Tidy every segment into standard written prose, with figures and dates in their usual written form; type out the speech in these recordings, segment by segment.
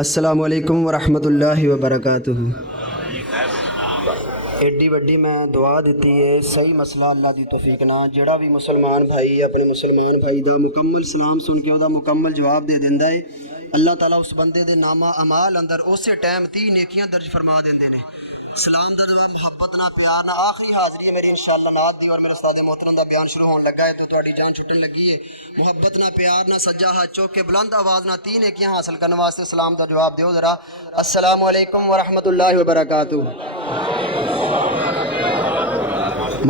السلام علیکم ورحمۃ اللہ وبرکاتہ۔ ایڈی وڈی میں دعا دیتی ہے، صحیح مسئلہ اللہ دی توفیق نال جڑا بھی مسلمان بھائی اپنے مسلمان بھائی دا مکمل سلام سن کے دا مکمل جواب دے دیندا ہے، اللہ تعالیٰ اس بندے دے نامہ اعمال اندر اسی ٹائم 30 نیکیاں درج فرما دیندے نے۔ سلام دا جواب محبت نہ پیار نہ آخری حاضری ہے میری انشاءاللہ نات دی، اور میرے استاد محترم دا بیان شروع ہون لگا ہے تو تہاڈی جان چھٹن لگی ہے۔ محبت نہ پیار نہ سجا ہاتھ چوک کے بلند آواز نہ 3 نیکیاں حاصل کرنے واسطے سلام دا جواب دیو ذرا۔ السلام علیکم ورحمۃ اللہ وبرکاتہ۔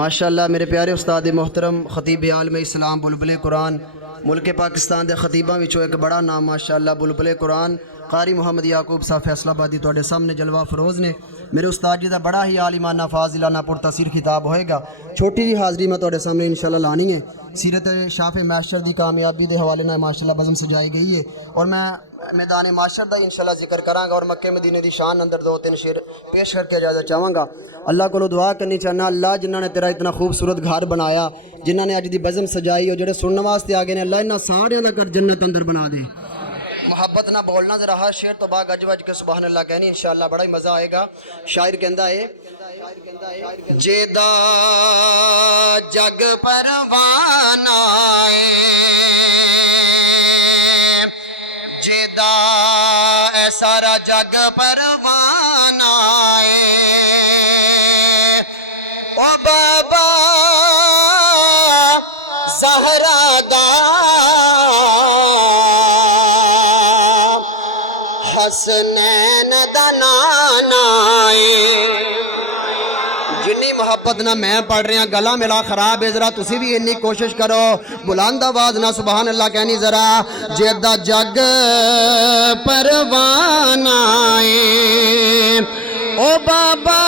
ماشاءاللہ میرے پیارے استاد محترم خطیب عالم اسلام بلبل قرآن ملک پاکستان دے خطیباں وچوں ایک بڑا نام ماشاءاللہ بلبل قرآن قاری محمد یعقوب صاحب فیصل آبادی تواڈے سامنے جلوہ فروز نے۔ میرے استاد جی دا بڑا ہی عالمانہ فاضلانہ پرتاثیر خطاب ہوئے گا، چھوٹی جی حاضری میں تواڈے سامنے انشاءاللہ لانی ہے۔ سیرت شاف معاشر دی کامیابی دے حوالے نال ماشاءاللہ بزم سجائی گئی ہے، اور میں میدان معاشر دا انشاءاللہ ذکر کراں گا اور مکے مدینے دی شان اندر 2-3 شعر پیش کر کے اجازت چاہواں گا۔ اللہ کو دعا کرنی چاہنا، اللہ جنہاں نے تیرا اتنا خوبصورت گھر بنایا، جنہاں نے اج دی بزم سجائی اور جڑے سننے واسطے آ گئے نے، اللہ انہاں سارے دا گھر جنت اندر بنا دے۔ محبت نہ بولنا ذرا، ہر شعر تو بعد گج وج کے سبحان اللہ کہنی انشاءاللہ بڑا ہی مزہ آئے گا۔ شاعر کہندا ہے جیدہ جگ پروانہ جیدہ اے سارا جگ پروانہ او بابا زہرا دا حسنین دا نانا جنی محبت نہ میں پڑھ رہے ہیں گلا میرا خراب ہے، ذرا تسی بھی انی کوشش کرو بلند آواز نہ سبحان اللہ کہنی ذرا۔ جیدہ جگ پروانہ او بابا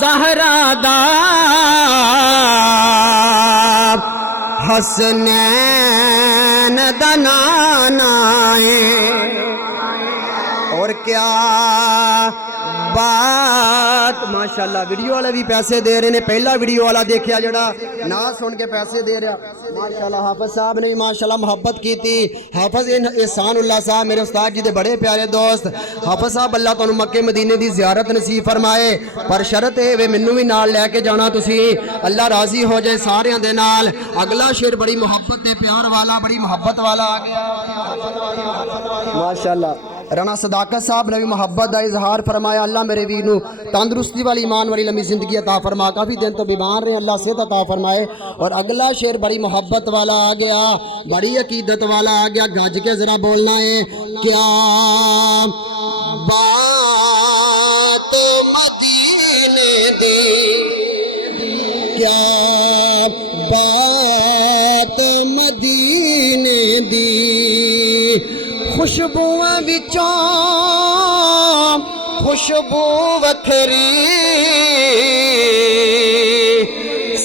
زہرا دا حسنین دا نانا اور کیا بات ماشاءاللہ۔ ویڈیو والے بھی پیسے دے رہے ہیں، پہلا ویڈیو والا دیکھیا جڑا نہ سن کے پیسے دے رہا ماشاءاللہ۔ حافظ صاحب نے بھی ماشاءاللہ محبت کی تھی، حافظ احسان اللہ صاحب میرے استاد جی دے بڑے پیارے دوست۔ حافظ صاحب اللہ تانوں مکے مدینے دی زیارت نصیب فرمائے، پر شرط ہے وے مینوں بھی نال لے کے جانا تسی، اللہ راضی ہو جائے سارے دے نال۔ اگلا شعر بڑی محبت تے پیار والا، بڑی محبت والا آ گیا ماشاءاللہ۔ رانا صداقت صاحب نے بھی محبت کا اظہار فرمایا، اللہ میرے ویر نو تندرستی والی ایمان والی لمبی زندگی عطا فرما، کافی دن تو بیمار رہے اللہ صحت عطا فرمائے۔ اور اگلا شعر بڑی محبت والا آ گیا، بڑی عقیدت والا آ گیا، گج کے ذرا بولنا ہے۔ کیا بات مدینے دی، کیا بات مدینے دی، خوشبوئیں وچوں خوشبو وکھری،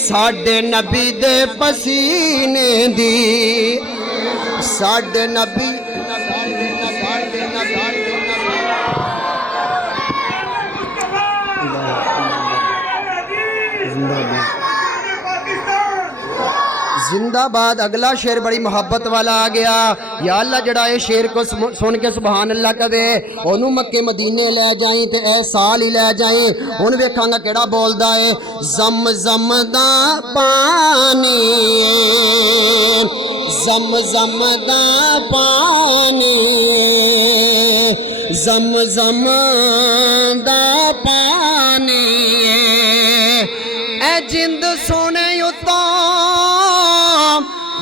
ساڈے نبی دے پسینے دی، ساڈے نبی زندہ باد۔ اگلا شعر بڑی محبت والا آ گیا، یا اللہ جڑا اے شعر کو سن کے سبحان اللہ کہے اونوں مکے مدینے لے جائیں تے اے سال ہی لے جائیں۔ ہن ویکھاں گا کیڑا بولدا اے، زم زم دا پانی، زم زم دا پانی، زم زم دا پانی، اے جند سونے اتوں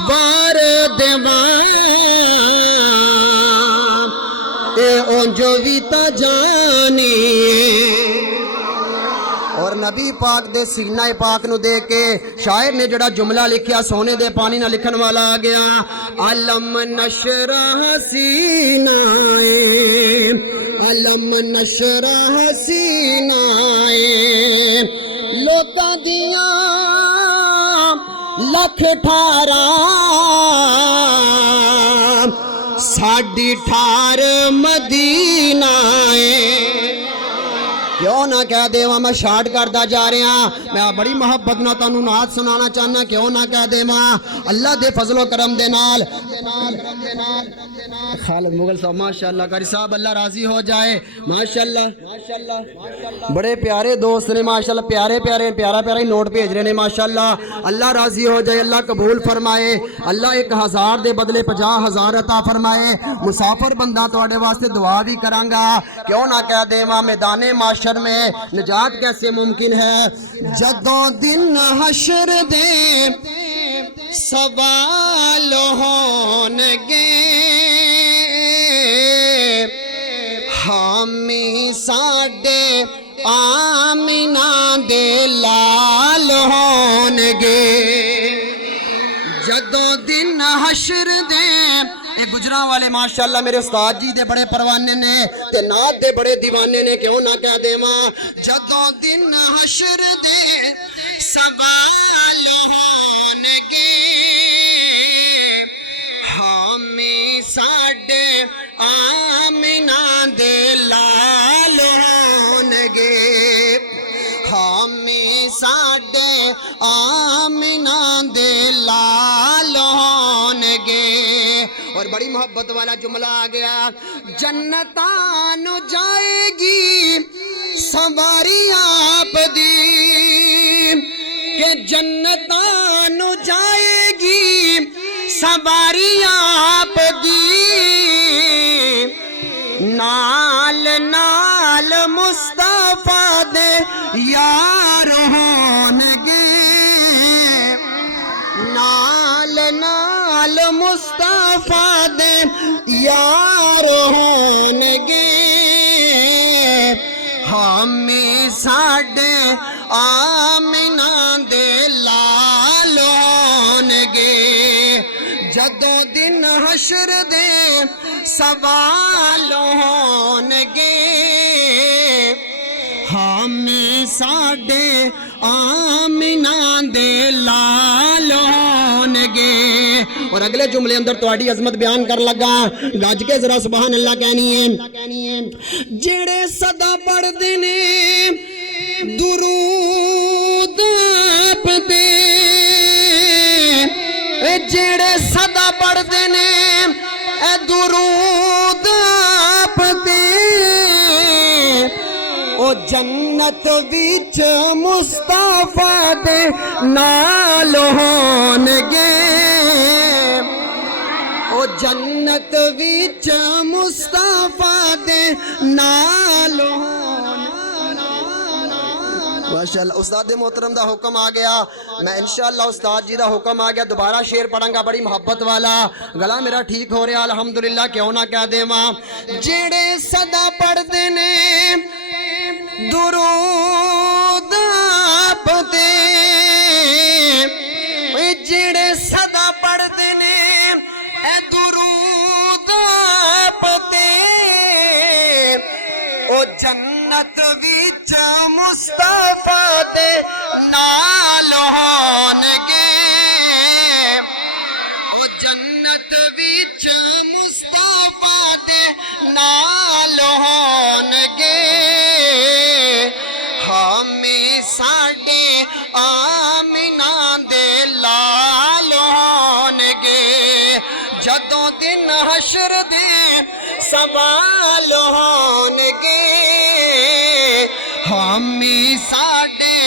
بار دیوان، اے اونجو بھی تا جانی۔ اور نبی پاک دے سینہ پاک نو دے کے شاعر نے جڑا جملہ لکھیا سونے دے پانی نہ لکھن والا آ گیا، علم نشرح سینہ، علم نشرح سینہ، لوکاں دیاں لکھ ٹھارا ساڈی ٹھار مدینہ کیوں نہ کہہ دے میں شارٹ کرتا جا رہا میں بڑی محبت نہ تانوں نعت سنانا چاہنا کیوں نہ کہہ دے اللہ دے فضل و کرم دے نال خالد مغل صاحب ماشاءاللہ قاری صاحب اللہ راضی ہو جائے ماشاءاللہ بڑے پیارے دوست نے ماشاءاللہ پیارا پیارا ہی نوٹ بھیج رہے ہیں ماشاءاللہ اللہ راضی ہو جائے اللہ قبول فرمائے اللہ 1000 دے بدلے 50,000 عطا فرمائے مسافر بندہ تواڈے واسطے دعا بھی کرانگا کیوں نہ کہہ دے میدان معاشر میں نجات کیسے ممکن ہے جدوں دن حشر دے سوال ہونگے حامی ساڈے آمینہ دے لال ہونگے جدوں دن حشر دے اے گجراں والے ماشاءاللہ میرے استاد جی دے بڑے پروانے نے تے نات دے بڑے دیوانے نے کیوں نہ کہہ دے جدوں دن حشر دے سوال ہونگے حامی ساڈے آمینہ دے لال ہونگے حامی ساڈے آمینہ دے لال ہونگے اور بڑی محبت والا جملہ آ گیا جنتان جائے گی سواری آپ دی کہ جنتان جائے گی سواری آپ دی نال نال مصطفیٰ دے یار ہونگے نال نال مصطفیٰ دے یار ہونگے ہمیں ساڈے آمینہ دے لال ہونگے جدوں دن حشر دے سوال ہونگے ہمیں ساڈے آمینہ دے لال ہونگے اور اگلے جملے اندر تواڈی عظمت بیان کر لگا گج کے ذرا سبحان اللہ کہنی ہے جڑے صدا پڑھ دے نے درود آپ دے جڑے صدا پڑھ دے نے اے درود آپ دے او جنت وچ مصطفیٰ دے نال ہونگے او جنت وچ مصطفیٰ دے نال ماشاءاللہ استاد محترم دا حکم آ گیا میں انشاءاللہ استاد جی دا حکم آ گیا دوبارہ شعر پڑھاں گا بڑی محبت والا گلا میرا ٹھیک ہو رہا الحمدللہ کیوں نہ کہہ دے جڑے صدا پڑھ دے نے درود آپ دے جڑے صدا پڑھ دے نے اے درود آپ دے او جنت وچ مصطفیٰ دے نال ہونگے او جنت وچ مصطفیٰ دے نال ہونگے ہمیں ساڈے آمینہ دے لال ہونگے جدوں دن حشر دے سوال ہونگے ہمیں ساڈے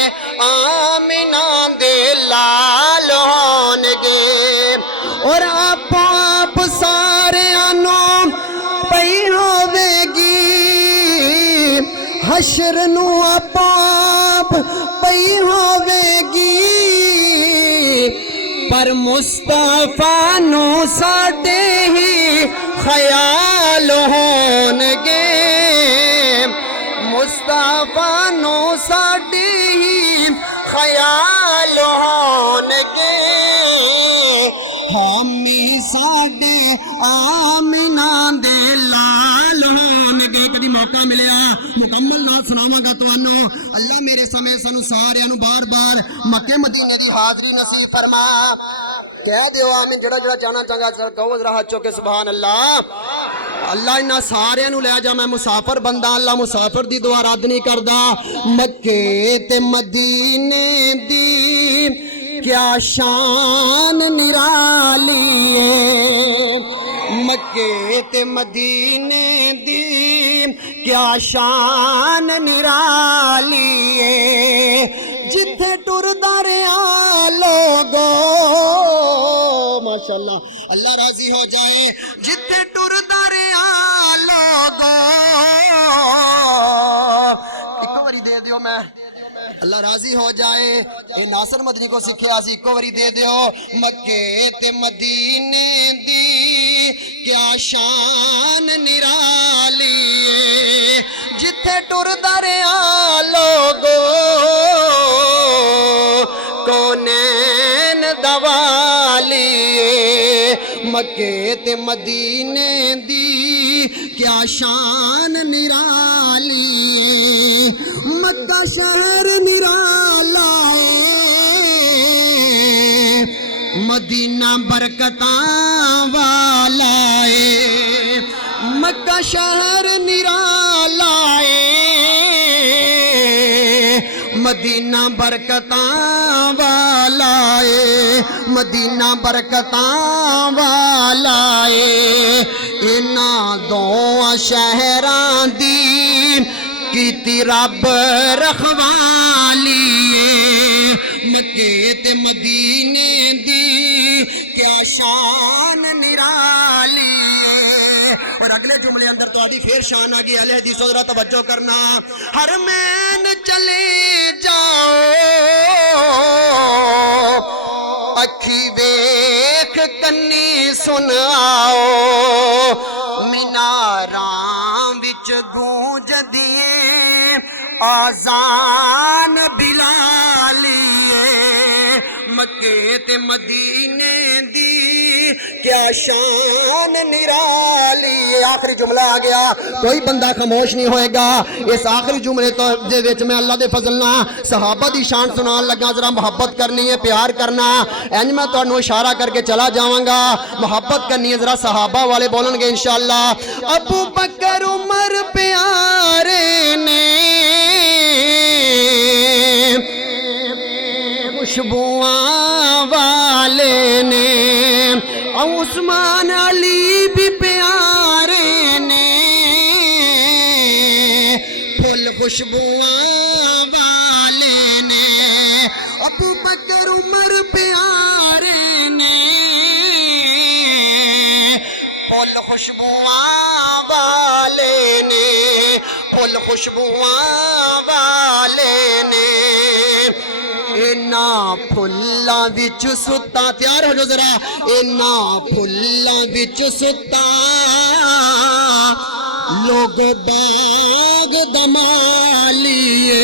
آمینہ دے لال ہونگے اور آپ سارے آنوں پئی ہوے گی حشر نو آپ پئی ہوے گی پر مصطفیٰ نو ساڈے ہی خیال ہونگے مصطفیٰ نو ساڈے ہی خیال ہونگے ہمیں ساڈے آمینہ دے لال ہونگے کدی موقع ملیا مکمل نات سناواں گا تانوں اللہ میرے سمے سانو سارے نو بار بار مکے مدینے دی حاضری نصیب فرما کہہ دیو آمین جڑا جڑا چاہنا چنگا کہو ذرا ہاتھ چوکے سبحان اللہ اللہ انہاں سارے نو لے جا میں مسافر بندہ اللہ مسافر دی دعا رد نہیں کردا مکے تے مدینے دی کیا شان نرالی ہے مکے تے مدینے دی کیا شان نرالی ہے جتھے ٹردا رہیا لوگو ماشاءاللہ اللہ راضی ہو جائے جتھے ٹردا رہیا لوگو ایک باری دے دیو میں اللہ راضی ہو جائے اے ناصر مدنی کو سکھیا سی ایک باری دے دیو مکے تے مدینے دی کیا شان نرالی جتھے ٹردا رہیا لوگو کونین دوالی مکے تے مدینے دی کیا شان نرالی مکہ شہر نرالا مدینہ برکتاں والا مکہ شہر نرالا مدینہ برکتاں والا مدینہ برکتاں والا انہاں دوواں شہراں دی کیتی رب رکھوالی مکے تے مدینے دی کیا شان نرالی اور اگلے جملے اندر تو آدھی پھر شان آگئی علیہ حدیث ذرا توجہ کرنا حرمین چلے جاؤ اکھی ویکھ کنی سن آؤ میناراں وچ گونج دیے آزان بلالی مکے تے مدینے دی کیا شان نرالی آخری جملہ آ گیا کوئی بندہ خاموش نہیں ہوئے گا اس آخری جملے تو دے وچ میں اللہ دے فضل نہ صحابہ دی شان سنان لگا ذرا محبت کرنی ہے پیار کرنا انج میں تانوں اشارہ کر کے چلا جاواں گا محبت کرنی ہے ذرا صحابہ والے بولن گے انشاءاللہ ابو بکر عمر پیارے نے خوشبواں والے نے عثمان علی بھی پیارے نے پھول خوشبواں والے نے ابو بکر عمر پیارے نے پھول خوشبواں والے نے پھول خوشبواں والے نے اینا پھلاں وچ ستا تیار ہو جو ذرا اینا پھلاں وچ ستا لوگ باغ دمالیے